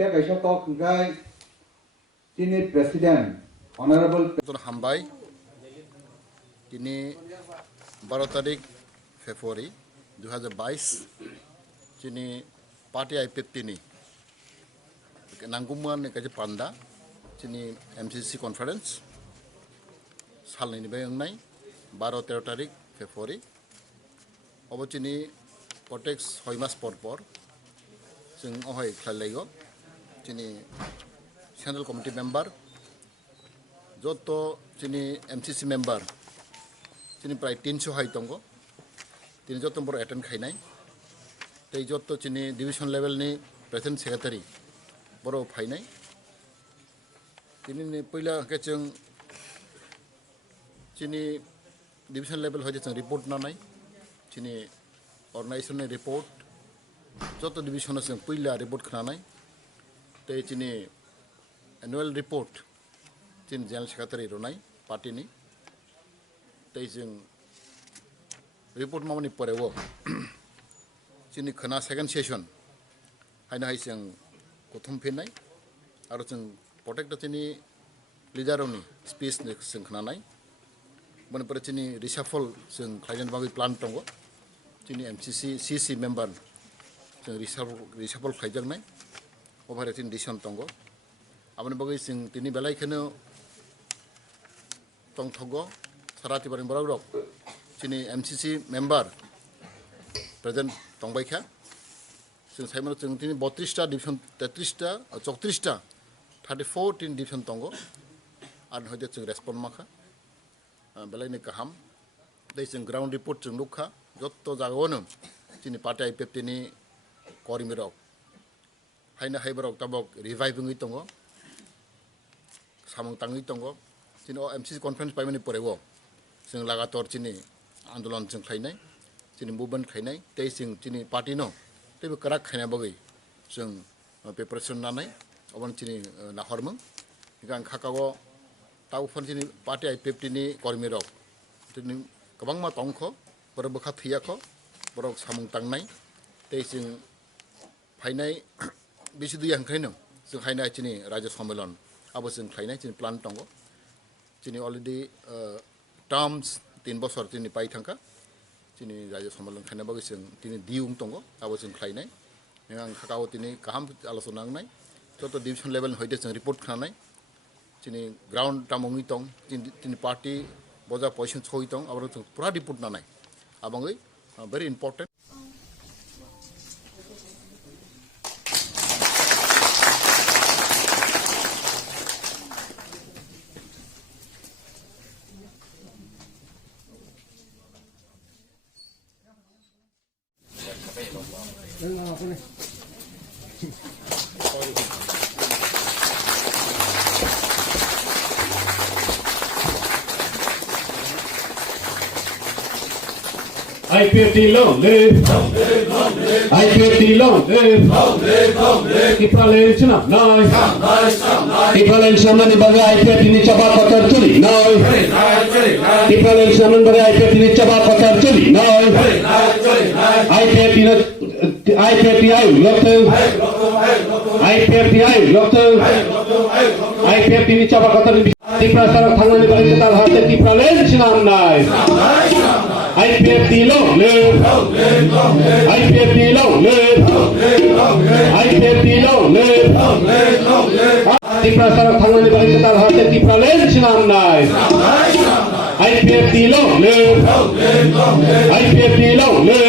Step Asia Talk Guy, Senate President, Honorable Hambai, Tini 12 तारीख February 2022, Tini Party IPT ni, Nangguman ni kaje panda, Tini MCC Conference, salnui ni bayang nai, 12-13 तारीख February, obo Tini Cortex Hoimas Porpor, Sing Ohoi Klalego, Tini Central Committee member, Joto Tini MCC member, Tini Prai 300 hai tongo, Tini Joto boro attend khainai, Tei Joto Tini division level ni President Secretary, boro phainai, Tini ni poila kecheng Tini division level hoje cheng report na nai, Tini organization ni report, Joto division na cheng poila report khana nai, Tei Tini annual report, Tini General Secretary ronai party ni, Tei cheng report mamani porewo, Tini khana second session, haina hai cheng kothom phenai, aro cheng protect Tini leader ni speech ni cheng khana nai, bani pore Tini reshuffle cheng khlaijan bagwi plan tongo, Tini MCC CC member cheng reshuffle khlaijak nai, over Tini decision tongo. Abani bagui sing tini belai kheno tong thogo sarati baring borok Tini MCC member present tong baikha sing saimano sing tini 32 ta division 33 ta 34 ta 34 tin division tongo ar hoje sing respond makha belai ni kaham dei sing ground report sing lukha jotto jagono Tini party IPT ni korimi rok haina haiborok tabok reviving tongo samang tangi tongo Tini MCC conference paimani porewo sing lagator Tini andolan sing khainai Tini movement khainai tei sing Tini party no tei karak khaina bagui sing preparation nanai obon Tini nahormang ikan khakago tau phon Tini party IPT ni kormi rok Tini kabangma tongkho borok bokha thiyakho borok samang tangnai tei sing phainai bisi dui yang khaino sing khainai Tini raja sammelan abo sing khainai Tini plan tongo Tini already terms 3 bosor Tini pai thangka Tini raja sammelan khaina bagi sing Tini diung tongo abo sing khlainai yang khakao Tini kaham alosona nai joto division level hoide sing report khanai Tini ground tamongi tong Tini party boja position choi tong abo pura report nanai abangoi very important. IPT long live, IPT long live, Ipalen up nice, Ipalen Shaman Baga IPT ni Chaba Patar Chili, no, Ipalen Shaman Baga IPT ni Chaba Patar Chili, no, IPT ni Chaba Patar Tipra Sarak Thangani Bagi Ketal Hati Ipalen Shaman nice. IPT long live, IPT long live, IPT long live. Tipra Sarak Thangani Bagi Ketal Hati Ipalen Shaman nice. IPT long live, IPT long live.